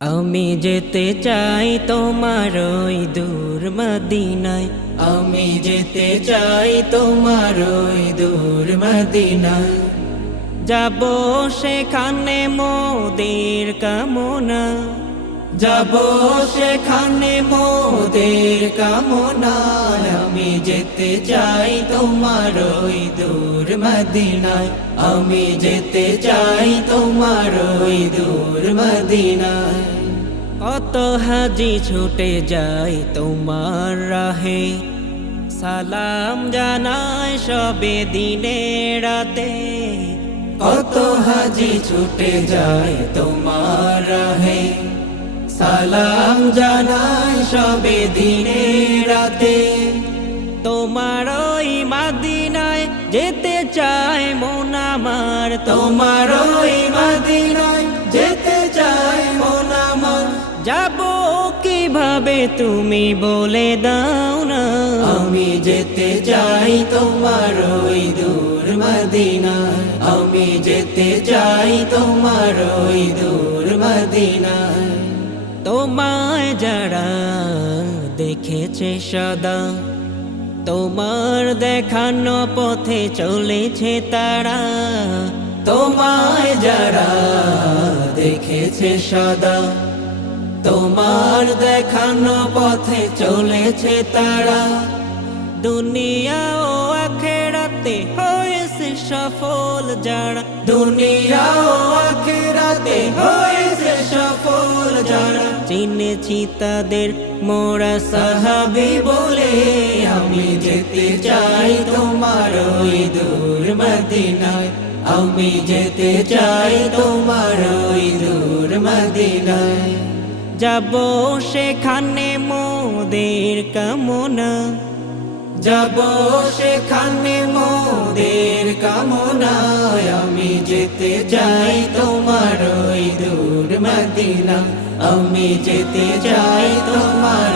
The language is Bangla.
আমি যেতে চাই তোমার ওই দূর মদিনায়। আমি যেতে চাই তোমার ওই দূর মদিনায়। যাব সেখানে মোদের কামনা যাব সেখানে মোদের কামনায়। আমি যেতে চাই তোমার ওই দূর মদিনায়। আমি যেতে চাই তোমার ওই দূর মদিনায়। কত হাজি ছুটে যায় তোমার রাহে। সালাম জানায় সবে দিনে রাতে। কত হাজি ছুটে যায় তোমার রাহে। সালাম জানাই সবে দিনে রাতে। তোমার ওই মাদিনায় যেতে চায় মন আমার। তোমার ওই মাদিনায় যেতে চায় মন আমার। যাব কীভাবে তুমি বলে দাও না। আমি যেতে চাই তোমার ওই দূর মদিনায়। আমি যেতে চাই তোমার ওই দূর মদিনায়। তোমায় যারা দেখেছে সদা, তোমার দেখানো পথে চলেছে তারা, তোমায় যারা দেখেছে সদা, তোমার দেখানো পথে চলেছে তারা। দুনিয়া ও আখেরাতে হয়েছে সফল যারা, দুনিয়া ও আখেরাতে যারা চিনেছি তাদের মোরা সাহাবি বলে, আমি যেতে চাই তোমার ওই দূর মদিনায়। আমি যেতে চাই তোমার ওই দূর মদিনায়। যাব সেখানে মোদের কামনা। যাব সেখানে মোদের কামনায়, আমি যেতে চাই তোমার ওই দূর মদিনা আমি যেতে চাই তোমার